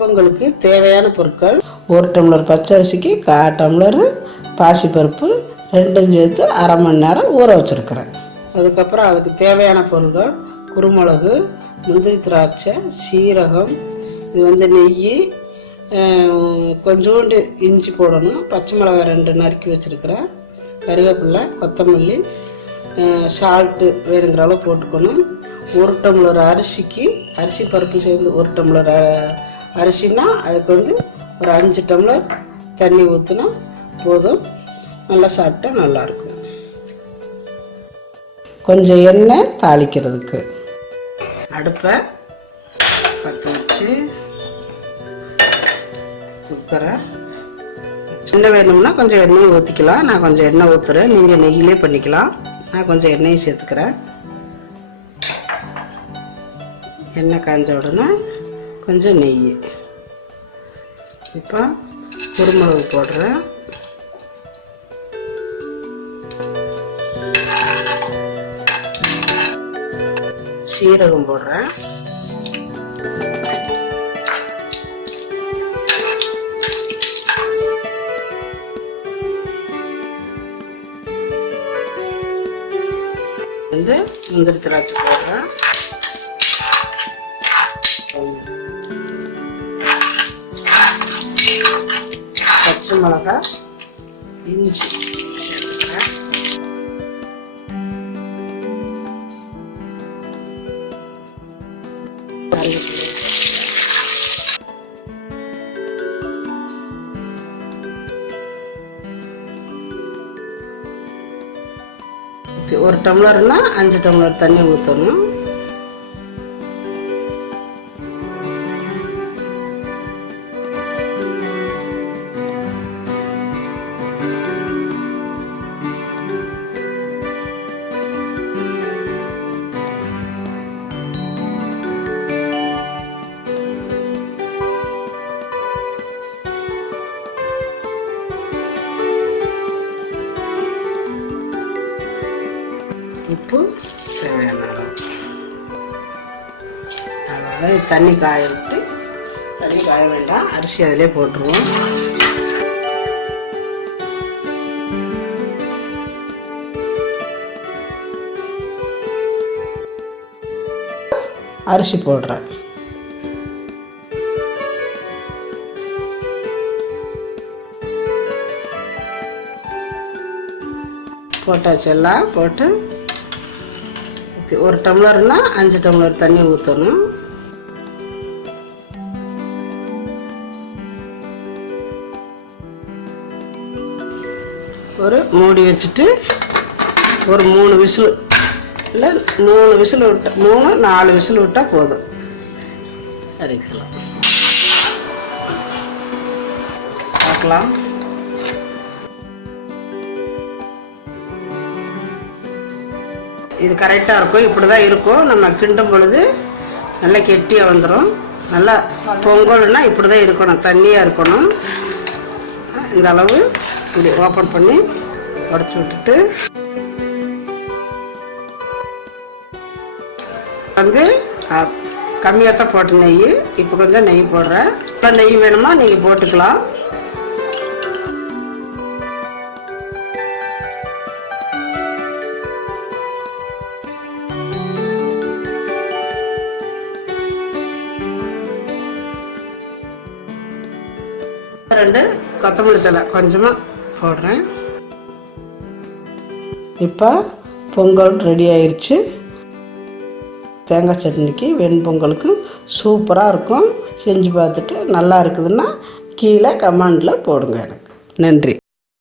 வெண்பொங்கலுக்கு தேவையான பொருட்கள்: 1 tumbler பச்சரிசிக்கு 1/4 tumbler பாசிப்பருப்பு, 2 சேர்த்து அரை மணி நேரம் ஊற வச்சுருக்கிறேன். அதுக்கப்புறம் அதுக்கு தேவையான பொருட்கள்: குருமிளகு, முந்திரி, திராட்சை, சீரகம், இது நெய், கொஞ்சோண்டு இஞ்சி போடணும், பச்சை மிளகாய் 2 நறுக்கி வச்சுருக்கிறேன், கருவேப்பிலை, கொத்தமல்லி, சால்ட்டு வேணுங்கிற அளவு போட்டுக்கணும். 1 டம்ளர் அரிசிக்கு, அரிசி பருப்பு சேர்ந்து 1 டம்ளர் அரிசின்னா அதுக்கு ஒரு 5 டம்ளர் தண்ணி ஊற்றினா போதும். நல்லா சாப்பிட்டா நல்லாயிருக்கும். கொஞ்சம் எண்ணெய் தாளிக்கிறதுக்கு அடுப்பை பற்ற வச்சு குக்கரை, எண்ணெய் வேணும்னா கொஞ்சம் எண்ணெய் ஊற்றிக்கலாம். நான் கொஞ்சம் எண்ணெய் ஊற்றுறேன், நீங்கள் நெய்யிலே பண்ணிக்கலாம். நான் கொஞ்சம் எண்ணெயை சேர்த்துக்கிறேன். எண்ணெய் காய்ஞ்ச உடனே கொஞ்சம் நெய். இப்போ குருமிளகு போடுறேன், சீரகம் போடுறேன், முந்திரி திராட்சை போடுறேன், பச்சை மிளகாய், இஞ்சி சேர்த்துக்கிறேன். ஒரு டம்ளர்னா 5 டம்ளர் தண்ணி ஊற்றணும். உப்பு தேவையான அளவு தண்ணி காய விட்டு, தண்ணி காய வேண்டாம், அரிசி அதிலே போட்டுருவோம். அரிசி போடுறேன், போட்டாச்சு. எல்லாம் போட்டு 1 டம்ளர்னா 5 டம்ளர் தண்ணி ஊற்றணும். ஒரு மூடி வச்சுட்டு ஒரு 3 விசில் இல்லை 3 விசில் விட்ட 3-4 விசில் விட்டால் போதும். அரைக்கலாம், பார்க்கலாம். இது கரெக்டாக இருக்கும், இப்படி தான் இருக்கும். நம்ம கிண்டும் பொழுது நல்லா கெட்டியாக வந்துடும். நல்லா பொங்கல்னா இப்படி தான் இருக்கணும், தண்ணியாக இருக்கணும். இந்த அளவு இப்படி ஓப்பன் பண்ணி உடச்சி விட்டுட்டு கம்மியாக தான் போட்ட நெய். இப்போ கொஞ்சம் நெய் போடுறேன். இப்போ நெய் வேணுமா நீங்கள் போட்டுக்கலாம். ரெண்டு கொத்தமல்லி தழை கொஞ்சமாக போடுறேன். இப்போ பொங்கல் ரெடி ஆயிடுச்சு. தேங்காய் சட்னிக்கு வெண்பொங்கலுக்கு சூப்பராக இருக்கும். செஞ்சு பார்த்துட்டு நல்லா இருக்குதுன்னா கீழே கமெண்டில் போடுங்க எனக்கு. நன்றி.